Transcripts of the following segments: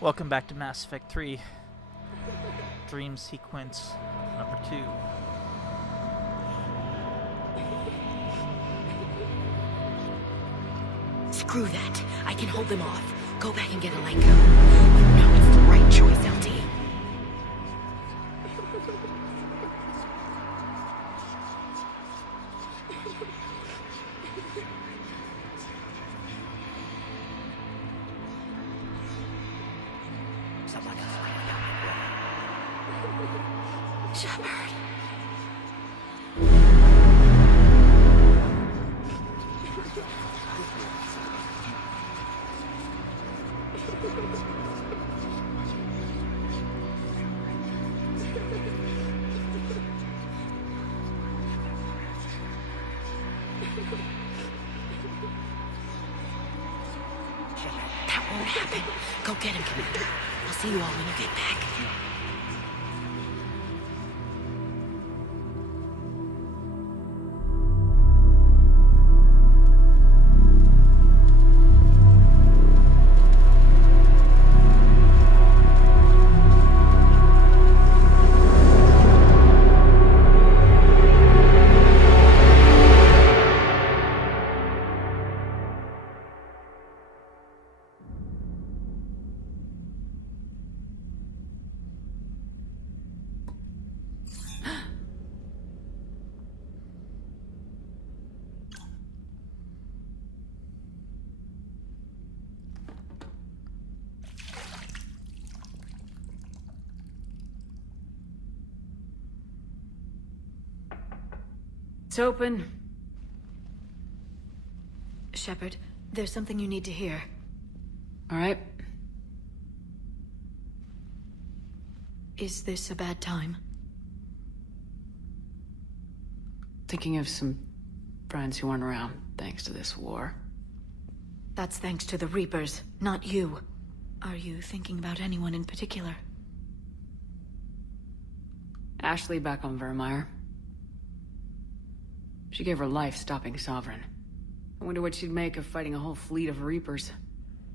Welcome back to Mass Effect 3. Dream Sequence number 2. Screw that. I can hold them off. Go back and get a Lenko. You know it's the right choice, LT. Shepard. That won't happen. Go get him, Commander. I'll see you all when you get back. It's open. Shepard, there's something you need to hear. All right. Is this a bad time? Thinking of some friends who aren't around thanks to this war. That's thanks to the Reapers, not you. Are you thinking about anyone in particular? Ashley back on Vermeer. She gave her life stopping Sovereign. I wonder what she'd make of fighting a whole fleet of Reapers.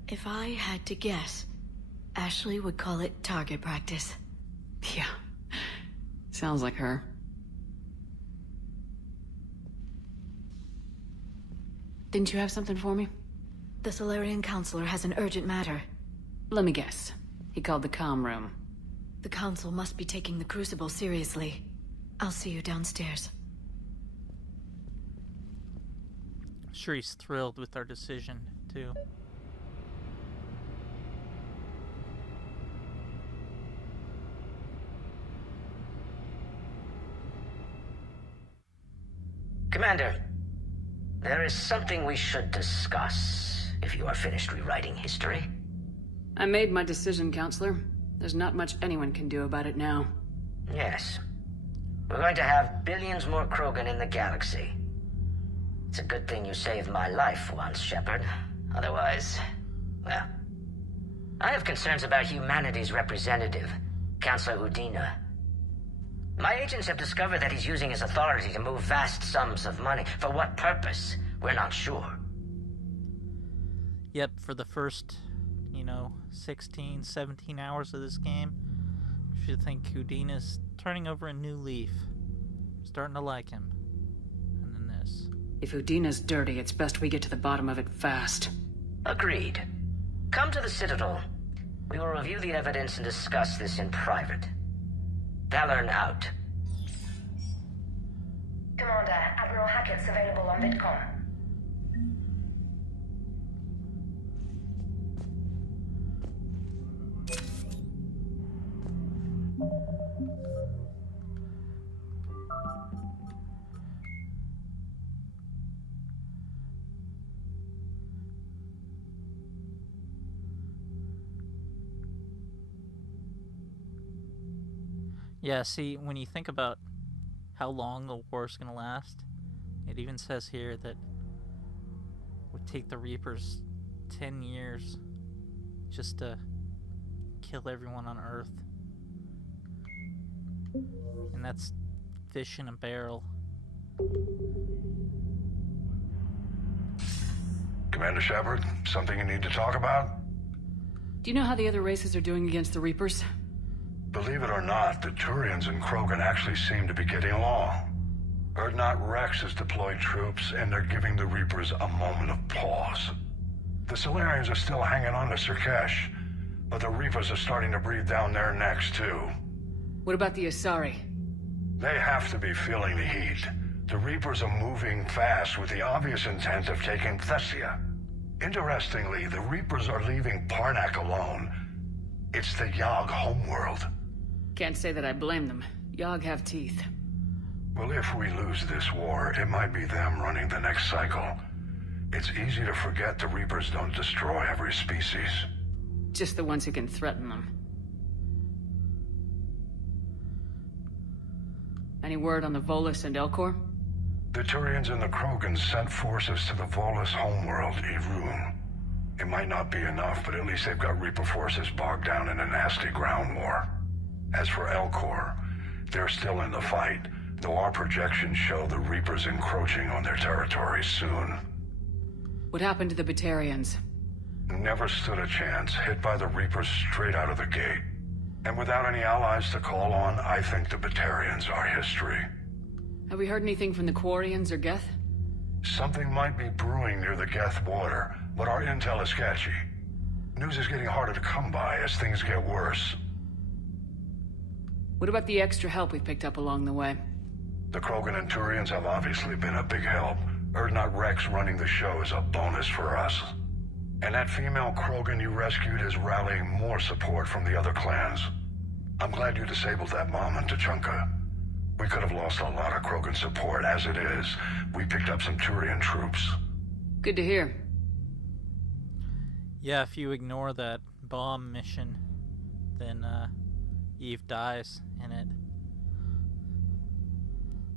If I had to guess, Ashley would call it target practice. Yeah. Sounds like her. Didn't you have something for me? The Solarian Counselor has an urgent matter. Let me guess. He called the comm room. The Council must be taking the Crucible seriously. I'll see you downstairs. Sure, he's thrilled with our decision, too. Commander, there is something we should discuss, if you are finished rewriting history. I made my decision, Counselor. There's not much anyone can do about it now. Yes. We're going to have billions more Krogan in the galaxy. It's a good thing you saved my life once, Shepard. Otherwise, well... I have concerns about humanity's representative, Counselor Udina. My agents have discovered that he's using his authority to move vast sums of money. For what purpose? We're not sure. Yep, for the first, 16, 17 hours of this game, you should think Udina's turning over a new leaf. Starting to like him. And then this. If Udina's dirty, it's best we get to the bottom of it fast. Agreed. Come to the Citadel. We will review the evidence and discuss this in private. Valorn out. Commander, Admiral Hackett's available on VidCom. Yeah, see, when you think about how long the war's gonna last, it even says here that it would take the Reapers 10 years just to kill everyone on Earth. And that's fish in a barrel. Commander Shepard, something you need to talk about? Do Do you know how the other races are doing against the Reapers? Believe it or not, the Turians and Krogan actually seem to be getting along. Urdnot Rex has deployed troops, and they're giving the Reapers a moment of pause. The Solarians are still hanging on to Sirkesh, but the Reapers are starting to breathe down their necks, too. What about the Asari? They have to be feeling the heat. The Reapers are moving fast with the obvious intent of taking Thessia. Interestingly, the Reapers are leaving Parnak alone. It's the Yogg homeworld. Can't say that I blame them. Yogg have teeth. Well, if we lose this war, it might be them running the next cycle. It's easy to forget the Reapers don't destroy every species. Just the ones who can threaten them. Any word on the Volus and Elcor? The Turians and the Krogans sent forces to the Volus homeworld, Irun. It might not be enough, but at least they've got Reaper forces bogged down in a nasty ground war. As for Elcor, they're still in the fight, though our projections show the Reapers encroaching on their territory soon. What happened to the Batarians? Never stood a chance, hit by the Reapers straight out of the gate. And without any allies to call on, I think the Batarians are history. Have we heard anything from the Quarians or Geth? Something might be brewing near the Geth border, but our intel is sketchy. News is getting harder to come by as things get worse. What about the extra help we picked up along the way? The Krogan and Turians have obviously been a big help. Urdnot Rex running the show is a bonus for us. And that female Krogan you rescued is rallying more support from the other clans. I'm glad you disabled that bomb on Tuchanka. We could have lost a lot of Krogan support. As it is, we picked up some Turian troops. Good to hear. Yeah, if you ignore that bomb mission, then Eve dies in it.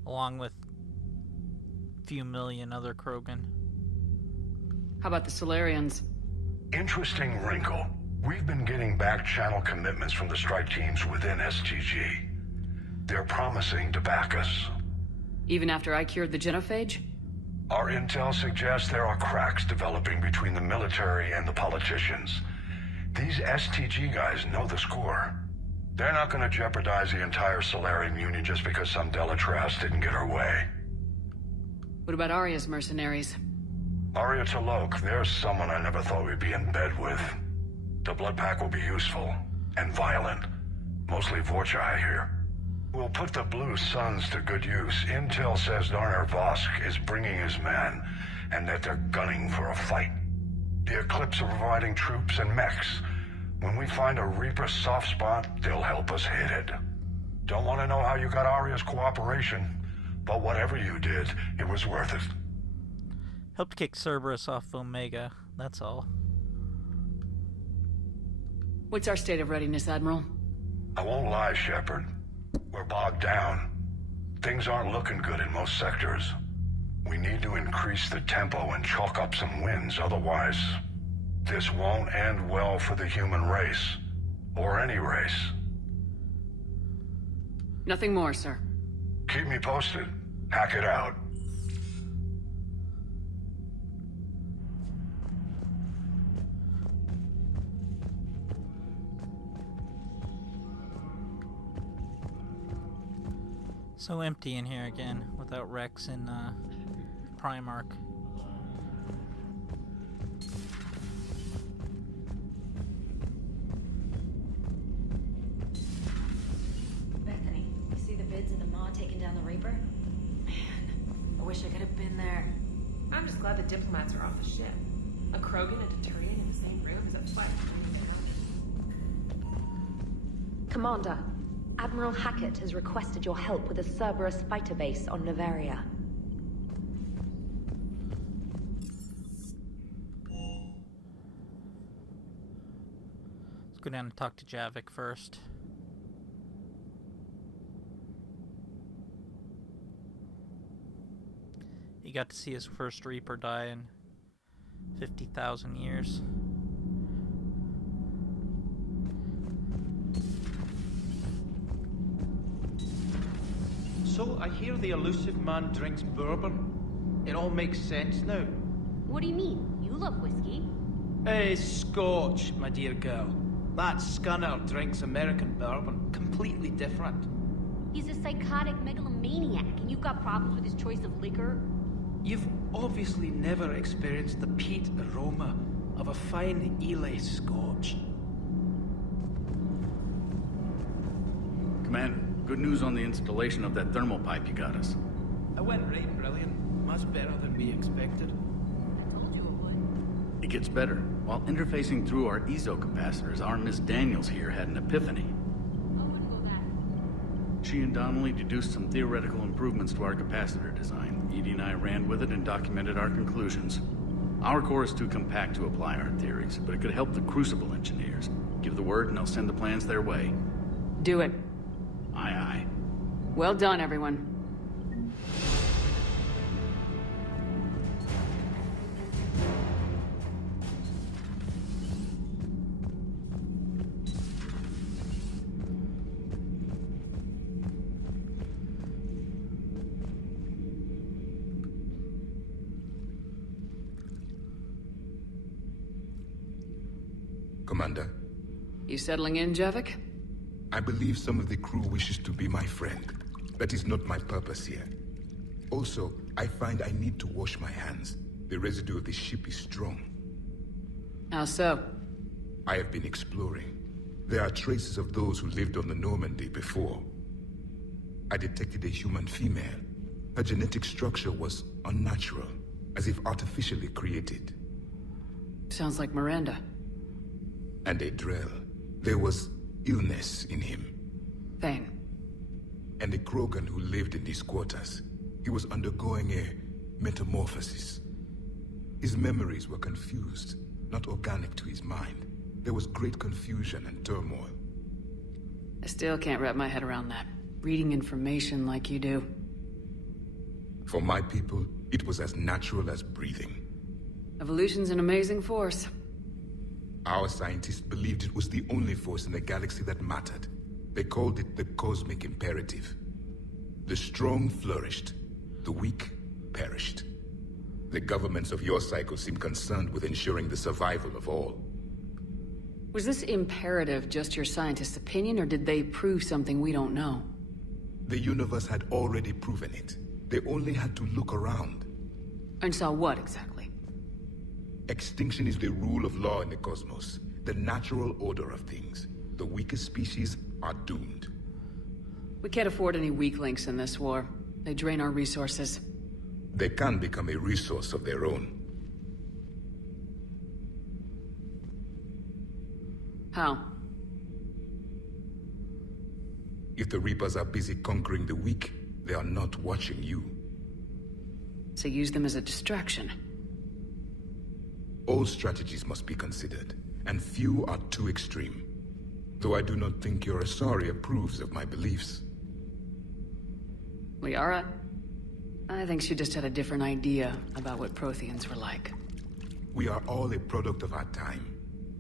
Along with a few million other Krogan. How about the Solarians? Interesting wrinkle. We've been getting back-channel commitments from the strike teams within STG. They're promising to back us. Even after I cured the Genophage? Our intel suggests there are cracks developing between the military and the politicians. These STG guys know the score. They're not going to jeopardize the entire Solarian Union just because some Delatras didn't get her way. What about Arya's mercenaries? Arya T'Loak, there's someone I never thought we'd be in bed with. The Blood Pack will be useful, and violent. Mostly Vorcha, I hear. We'll put the Blue Suns to good use. Intel says Darner Vosk is bringing his men, and that they're gunning for a fight. The Eclipse are providing troops and mechs. When we find a Reaper soft spot, they'll help us hit it. Don't want to know how you got Arya's cooperation, but whatever you did, it was worth it. Helped kick Cerberus off Omega, that's all. What's our state of readiness, Admiral? I won't lie, Shepard. We're bogged down. Things aren't looking good in most sectors. We need to increase the tempo and chalk up some wins, otherwise this won't end well for the human race. Or any race. Nothing more, sir. Keep me posted. Hack it out. So empty in here again, without Rex and Primarch. Bethany, you see the vids of the Maw taking down the Reaper? Man, I wish I could have been there. I'm just glad the diplomats are off the ship. A Krogan and a Turian in the same room is a fight. Commander, Admiral Hackett has requested your help with a Cerberus fighter base on Novaria. Let's go down and talk to Javik first. He got to see his first Reaper die in 50,000 years. So, I hear the elusive man drinks bourbon. It all makes sense now. What do you mean? You love whiskey. Hey, Scotch, my dear girl. That scunner drinks American bourbon. Completely different. He's a psychotic megalomaniac, and you've got problems with his choice of liquor? You've obviously never experienced the peat aroma of a fine Ely Scotch. Commander, good news on the installation of that thermal pipe you got us. It went right brilliant. Much better than we expected. I told you it would. It gets better. While interfacing through our ESO capacitors, our Miss Daniels here had an epiphany. I wouldn't go that. She and Donnelly deduced some theoretical improvements to our capacitor design. Edie and I ran with it and documented our conclusions. Our core is too compact to apply our theories, but it could help the Crucible engineers. Give the word and I'll send the plans their way. Do it. Aye, aye. Well done, everyone. Commander, You settling in, Javik? I believe some of the crew wishes to be my friend. That is not my purpose here. Also, I find I need to wash my hands. The residue of the ship is strong. How so? I have been exploring. There are traces of those who lived on the Normandy before. I detected a human female. Her genetic structure was unnatural, as if artificially created. Sounds like Miranda. And a Drell. There was illness in him. Thane. And a Krogan who lived in these quarters. He was undergoing a metamorphosis. His memories were confused, not organic to his mind. There was great confusion and turmoil. I still can't wrap my head around that. Reading information like you do. For my people, it was as natural as breathing. Evolution's an amazing force. Our scientists believed it was the only force in the galaxy that mattered. They called it the cosmic imperative. The strong flourished, the weak perished. The governments of your cycle seem concerned with ensuring the survival of all. Was this imperative just your scientists' opinion, or did they prove something we don't know? The universe had already proven it. They only had to look around. And saw what, exactly? Extinction is the rule of law in the cosmos, the natural order of things. The weakest species are doomed. We can't afford any weak links in this war. They drain our resources. They can become a resource of their own. How? If the Reapers are busy conquering the weak, they are not watching you. So use them as a distraction. All strategies must be considered, and few are too extreme. Though I do not think your Asari approves of my beliefs. Liara? I think she just had a different idea about what Protheans were like. We are all a product of our time.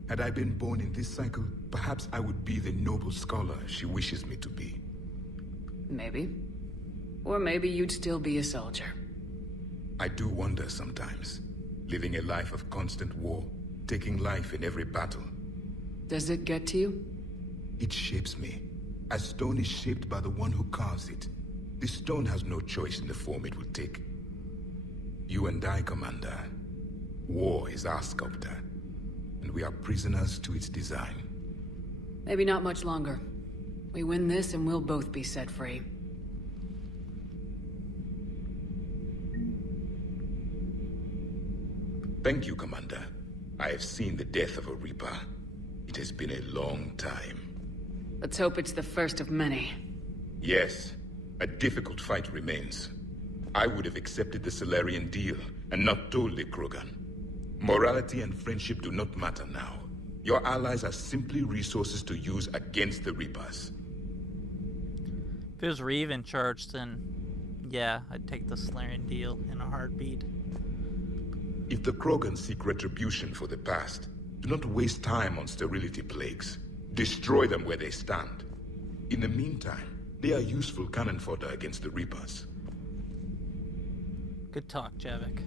Had I been born in this cycle, perhaps I would be the noble scholar she wishes me to be. Maybe. Or maybe you'd still be a soldier. I do wonder sometimes. Living a life of constant war, taking life in every battle. Does it get to you? It shapes me, as stone is shaped by the one who carves it. The stone has no choice in the form it will take. You and I, Commander. War is our sculptor, and we are prisoners to its design. Maybe not much longer. We win this and we'll both be set free. Thank you, Commander. I have seen the death of a Reaper. It has been a long time. Let's hope it's the first of many. Yes, a difficult fight remains. I would have accepted the Solarian deal and not told the Krogan. Morality and friendship do not matter now. Your allies are simply resources to use against the Reapers. If it was Reeve in charge, then yeah, I'd take the Solarian deal in a heartbeat. If the Krogan seek retribution for the past, do not waste time on sterility plagues. Destroy them where they stand. In the meantime, they are useful cannon fodder against the Reapers. Good talk, Javik.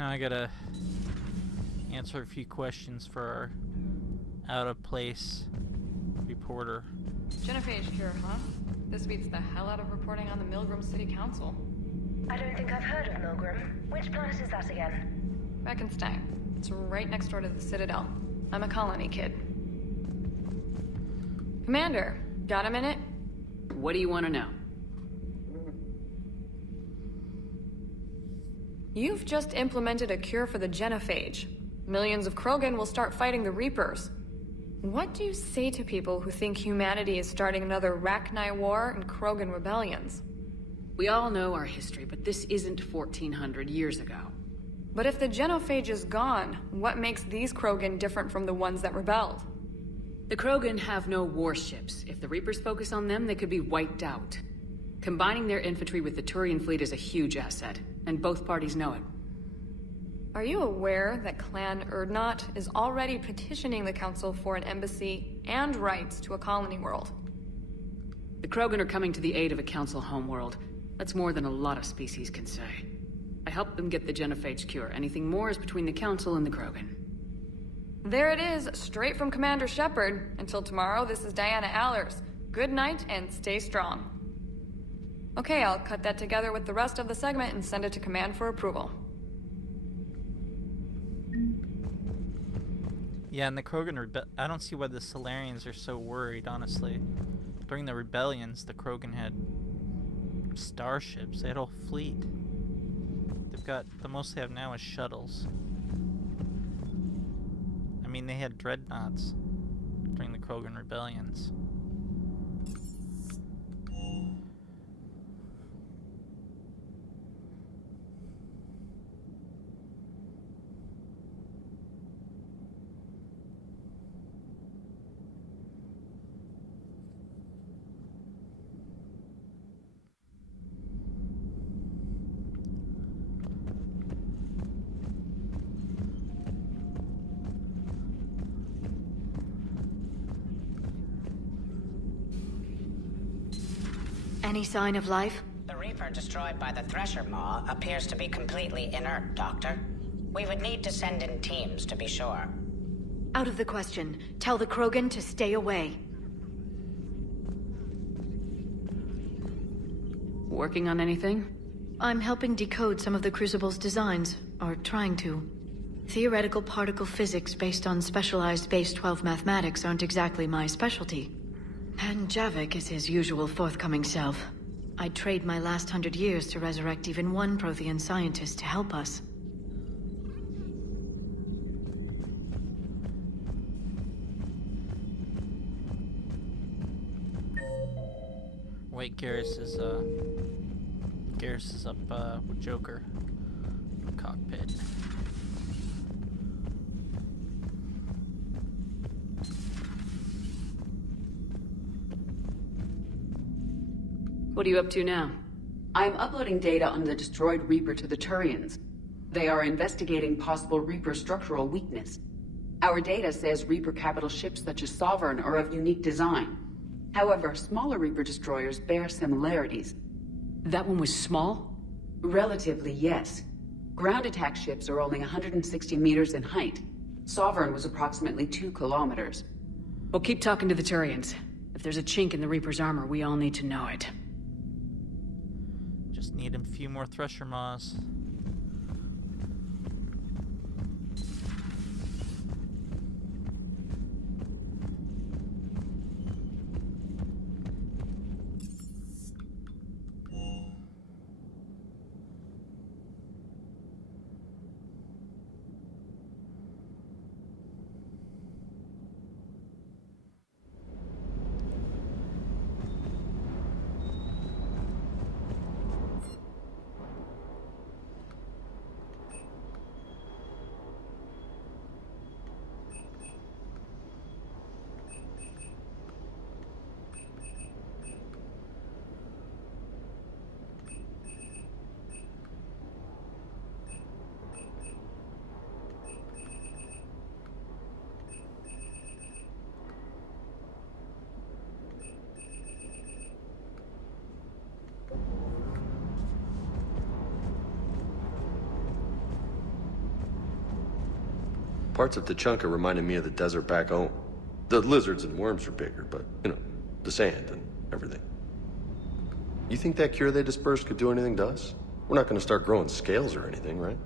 Now I gotta answer a few questions for our out-of-place reporter. Genophage cure, huh? This beats the hell out of reporting on the Milgram City Council. I don't think I've heard of Milgram. Which planet is that again? Beckenstein. It's right next door to the Citadel. I'm a colony kid. Commander, got a minute? What do you want to know? You've just implemented a cure for the Genophage. Millions of Krogan will start fighting the Reapers. What do you say to people who think humanity is starting another Rachni War and Krogan rebellions? We all know our history, but this isn't 1400 years ago. But if the Genophage is gone, what makes these Krogan different from the ones that rebelled? The Krogan have no warships. If the Reapers focus on them, they could be wiped out. Combining their infantry with the Turian fleet is a huge asset, and both parties know it. Are you aware that Clan Urdnot is already petitioning the Council for an embassy and rights to a colony world? The Krogan are coming to the aid of a Council homeworld. That's more than a lot of species can say. I helped them get the Genophage cure. Anything more is between the Council and the Krogan. There it is, straight from Commander Shepard. Until tomorrow, this is Diana Allers. Good night and stay strong. Okay, I'll cut that together with the rest of the segment and send it to Command for approval. Yeah, and the Krogan I don't see why the Solarians are so worried, honestly. During the rebellions, the Krogan had starships. They had a whole fleet. They've got... the most they have now is shuttles. I mean, they had dreadnoughts during the Krogan rebellions. Any sign of life? The Reaper destroyed by the Thresher Maw appears to be completely inert, Doctor. We would need to send in teams to be sure. Out of the question. Tell the Krogan to stay away. Working on anything? I'm helping decode some of the Crucible's designs, or trying to. Theoretical particle physics based on specialized base 12 mathematics aren't exactly my specialty. And Javik is his usual forthcoming self. I'd trade my last 100 years to resurrect even one Prothean scientist to help us. Wait, Garrus is up with Joker in the cockpit. What are you up to now? I'm uploading data on the destroyed Reaper to the Turians. They are investigating possible Reaper structural weakness. Our data says Reaper capital ships such as Sovereign are of unique design. However, smaller Reaper destroyers bear similarities. That one was small? Relatively, yes. Ground attack ships are only 160 meters in height. Sovereign was approximately 2 kilometers. Well, keep talking to the Turians. If there's a chink in the Reaper's armor, we all need to know it. Just need a few more Thresher Maws. Parts of Tuchanka reminded me of the desert back home. The lizards and worms are bigger, but, you know, the sand and everything. You think that cure they dispersed could do anything to us? We're not gonna start growing scales or anything, right?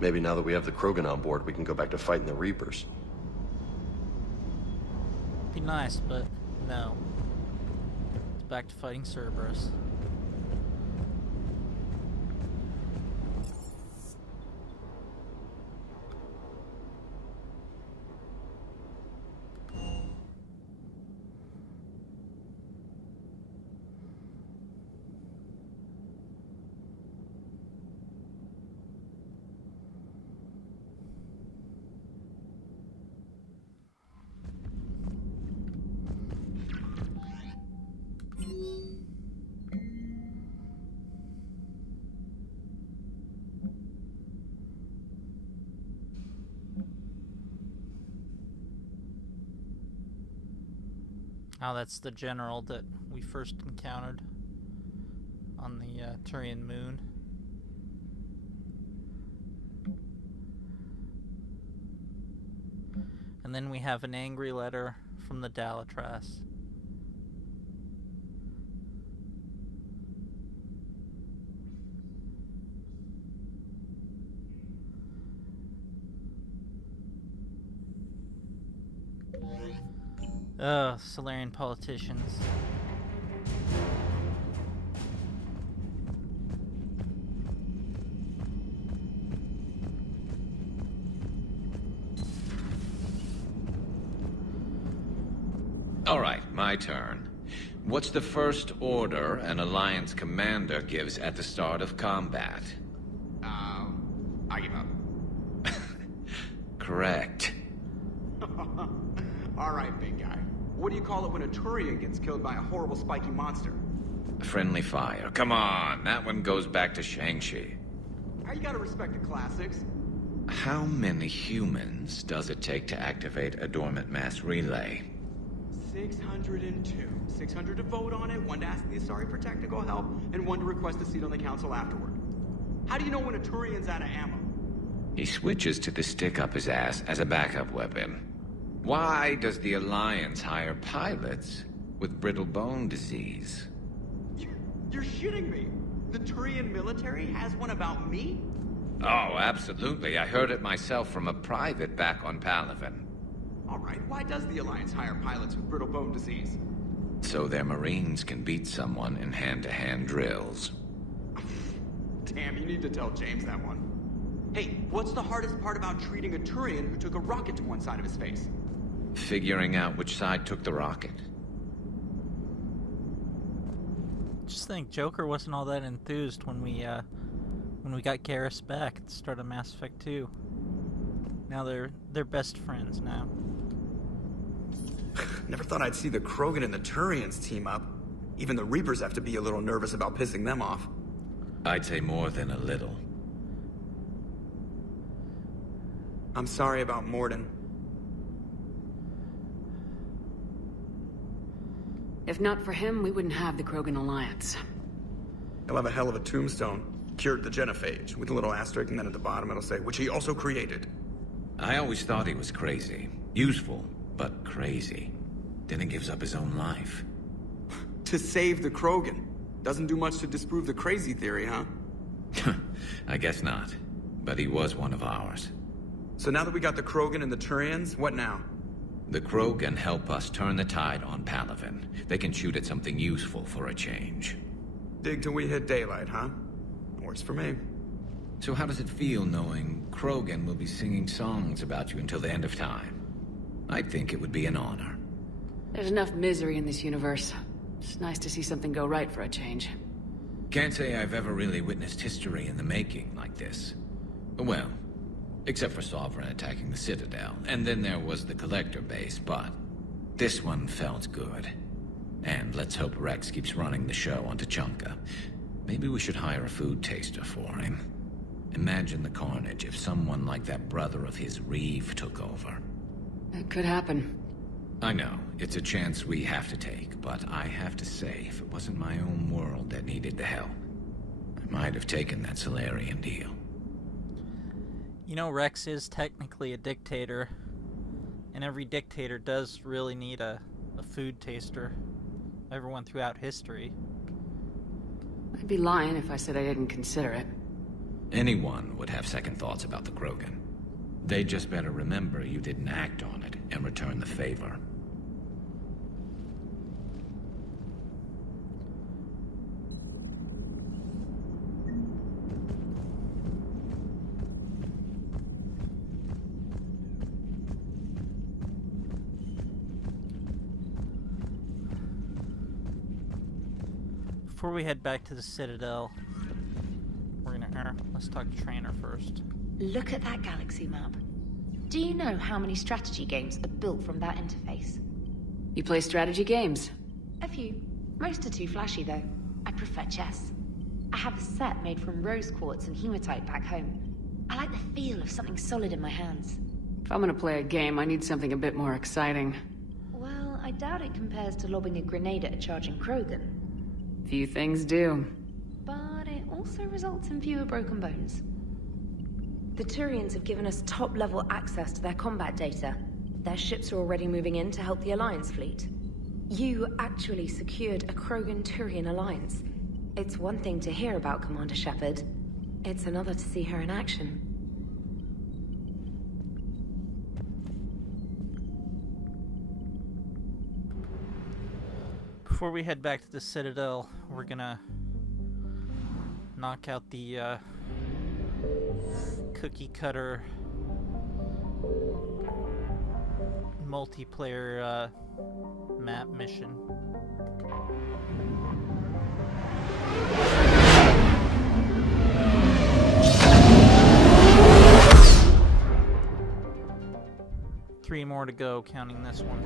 Maybe now that we have the Krogan on board, we can go back to fighting the Reapers. Be nice, but no. It's back to fighting Cerberus. Oh, that's the general that we first encountered on the Turian moon. And then we have an angry letter from the Dalatras. Solarian politicians. All right, my turn. What's the first order an Alliance commander gives at the start of combat? I give up. Correct. All right, big guy. What do you call it when a Turian gets killed by a horrible spiky monster? Friendly fire. Come on, that one goes back to Shang-Chi. You gotta respect the classics. How many humans does it take to activate a dormant mass relay? 602. 600 to vote on it, 1 to ask the Asari for technical help, and 1 to request a seat on the council afterward. How do you know when a Turian's out of ammo? He switches to the stick up his ass as a backup weapon. Why does the Alliance hire pilots with brittle bone disease? You're shitting me! The Turian military has one about me? Oh, absolutely. I heard it myself from a private back on Palaven. Alright, why does the Alliance hire pilots with brittle bone disease? So their Marines can beat someone in hand-to-hand drills. Damn, you need to tell James that one. Hey, what's the hardest part about treating a Turian who took a rocket to one side of his face? Figuring out which side took the rocket. Just think, Joker wasn't all that enthused when we got Garrus back at the start of Mass Effect 2. Now they're best friends now. Never thought I'd see the Krogan and the Turians team up. Even the Reapers have to be a little nervous about pissing them off. I'd say more than a little. I'm sorry about Mordin. If not for him, we wouldn't have the Krogan Alliance. He'll have a hell of a tombstone. Cured the Genophage, with a little asterisk, and then at the bottom it'll say, which he also created. I always thought he was crazy. Useful, but crazy. Then he gives up his own life. To save the Krogan. Doesn't do much to disprove the crazy theory, huh? I guess not. But he was one of ours. So now that we got the Krogan and the Turians, what now? The Krogan help us turn the tide on Palaven. They can shoot at something useful for a change. Dig till we hit daylight, huh? Works for me. So how does it feel knowing Krogan will be singing songs about you until the end of time? I think it would be an honor. There's enough misery in this universe. It's nice to see something go right for a change. Can't say I've ever really witnessed history in the making like this. Well, except for Sovereign attacking the Citadel, and then there was the Collector base, but this one felt good. And let's hope Rex keeps running the show on Tuchanka. Maybe we should hire a food taster for him. Imagine the carnage if someone like that brother of his, Reeve, took over. It could happen. I know, it's a chance we have to take, but I have to say, if it wasn't my own world that needed the help, I might have taken that Solarian deal. You know, Rex is technically a dictator, and every dictator does really need a food taster. Everyone throughout history. I'd be lying if I said I didn't consider it. Anyone would have second thoughts about the Krogan. They just better remember you didn't act on it and return the favor. Before we head back to the Citadel, let's talk to Trainer first. Look at that galaxy map. Do you know how many strategy games are built from that interface? You play strategy games? A few. Most are too flashy, though. I prefer chess. I have a set made from rose quartz and hematite back home. I like the feel of something solid in my hands. If I'm gonna play a game, I need something a bit more exciting. Well, I doubt it compares to lobbing a grenade at a charging Krogan. Few things do. But it also results in fewer broken bones. The Turians have given us top-level access to their combat data. Their ships are already moving in to help the Alliance fleet. You actually secured a Krogan-Turian alliance. It's one thing to hear about Commander Shepard. It's another to see her in action. Before we head back to the Citadel, we're gonna knock out the cookie cutter multiplayer map mission. Three more to go, counting this one.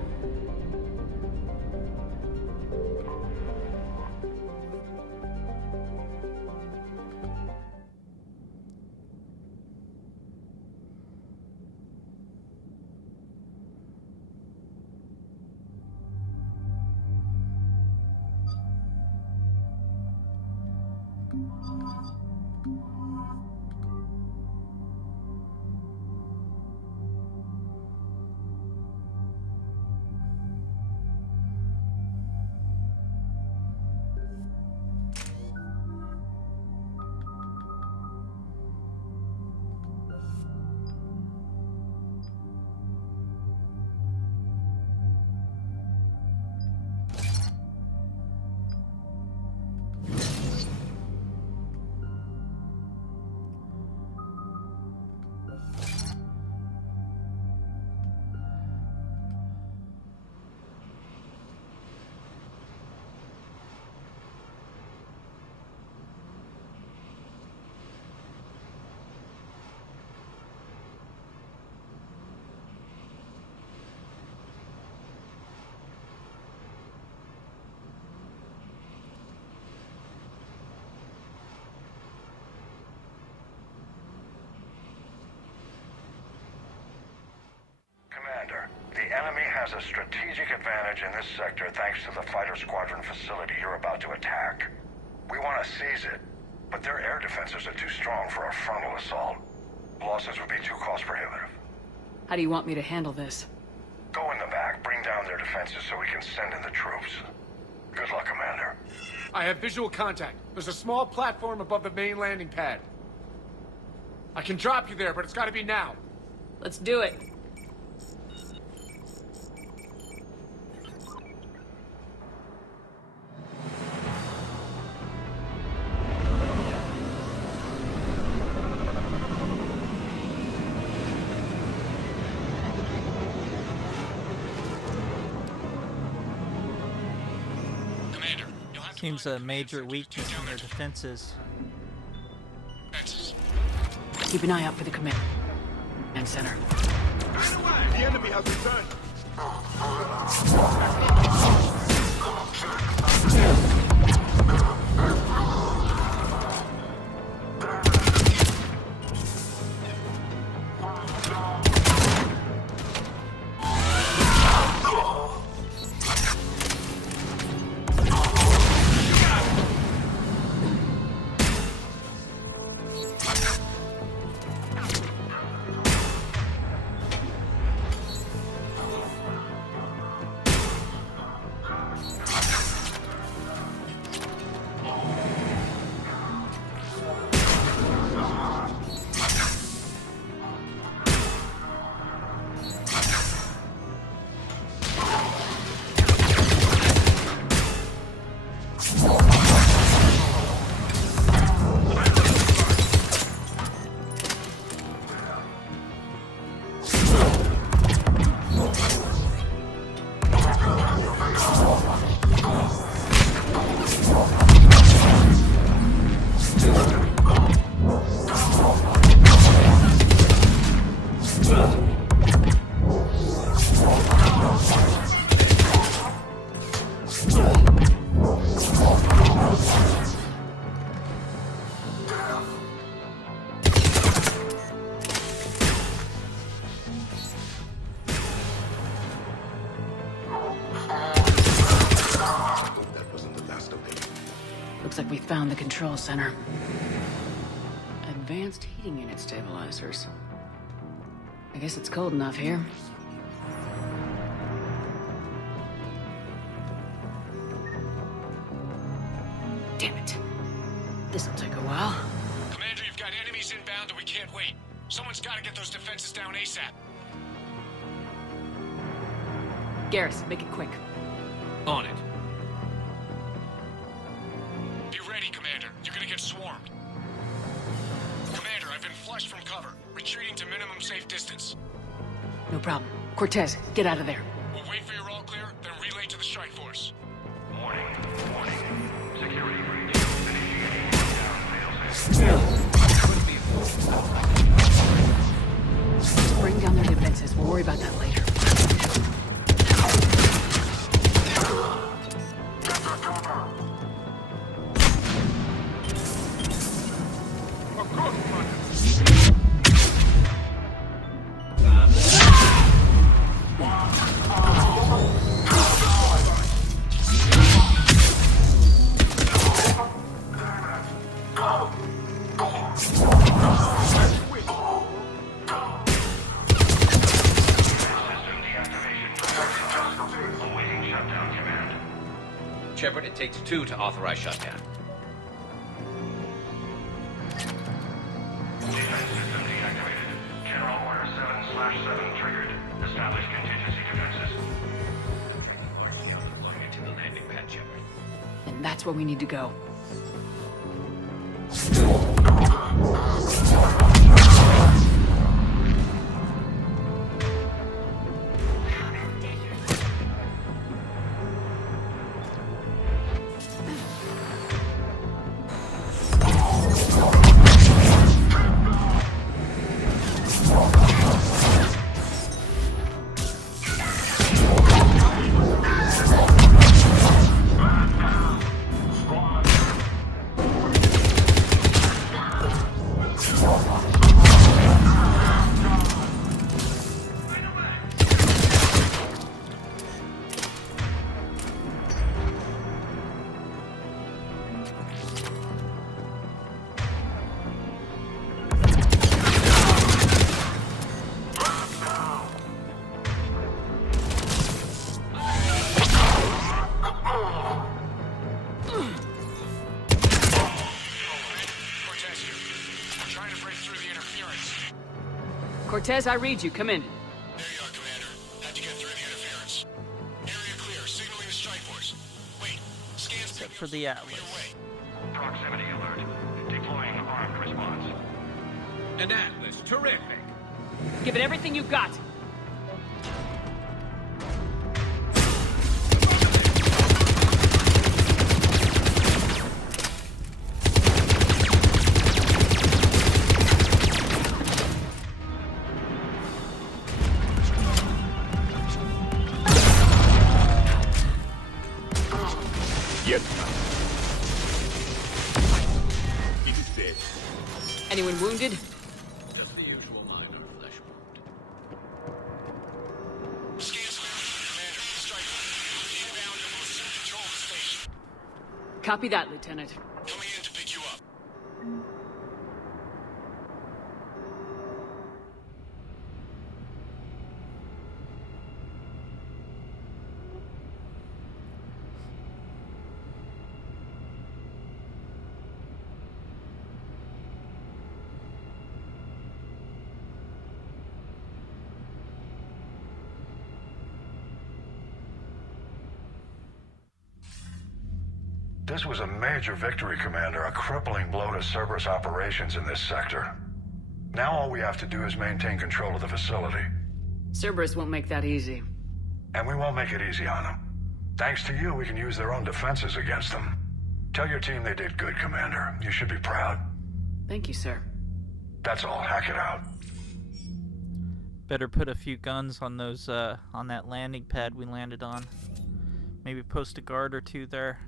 Commander, the enemy has a strategic advantage in this sector thanks to the fighter squadron facility you're about to attack. We want to seize it, but their air defenses are too strong for a frontal assault. Losses would be too cost prohibitive. How do you want me to handle this? Go in the back, bring down their defenses so we can send in the troops. Good luck, Commander. I have visual contact. There's a small platform above the main landing pad. I can drop you there, but it's gotta be now. Let's do it. Seems a major weakness in their defenses. Keep an eye out for the command center. The enemy has returned. like we found the control center. Advanced heating unit stabilizers. I guess it's cold enough here. Damn it. This'll take a while. Commander, you've got enemies inbound and we can't wait. Someone's gotta get those defenses down ASAP. Garrus, make it quick. On it. Be ready, Commander. You're gonna get swarmed. Commander, I've been flushed from cover. Retreating to minimum safe distance. No problem. Cortez, get out of there. We'll wait for your all clear, then relay to the strike force. Warning. Security breach. Bring down their defenses. We'll worry about that later. Shepard, it takes 2 to authorize shutdown. Defense system deactivated. General Order 7/7 triggered. Establish contingency defenses. To the landing pad, Shepard. And that's where we need to go. Cortez, I read you. Come in. There you are, Commander. Had to get through the interference. Area clear. Signaling the strike force. Wait. Scans Except for the Atlas. Proximity alert. Deploying armed response. An Atlas. Terrific. Give it everything you got. Anyone wounded? Just the usual minor flesh wound. Scans Commander. Strike force. Inbound and will soon control the station. Copy that, Lieutenant. Coming in to pick you up. This was a major victory, Commander, a crippling blow to Cerberus operations in this sector. Now all we have to do is maintain control of the facility. Cerberus won't make that easy. And we won't make it easy on them. Thanks to you, we can use their own defenses against them. Tell your team they did good, Commander. You should be proud. Thank you, sir. That's all. Hack it out. Better put a few guns on those, on that landing pad we landed on. Maybe post a guard or two there.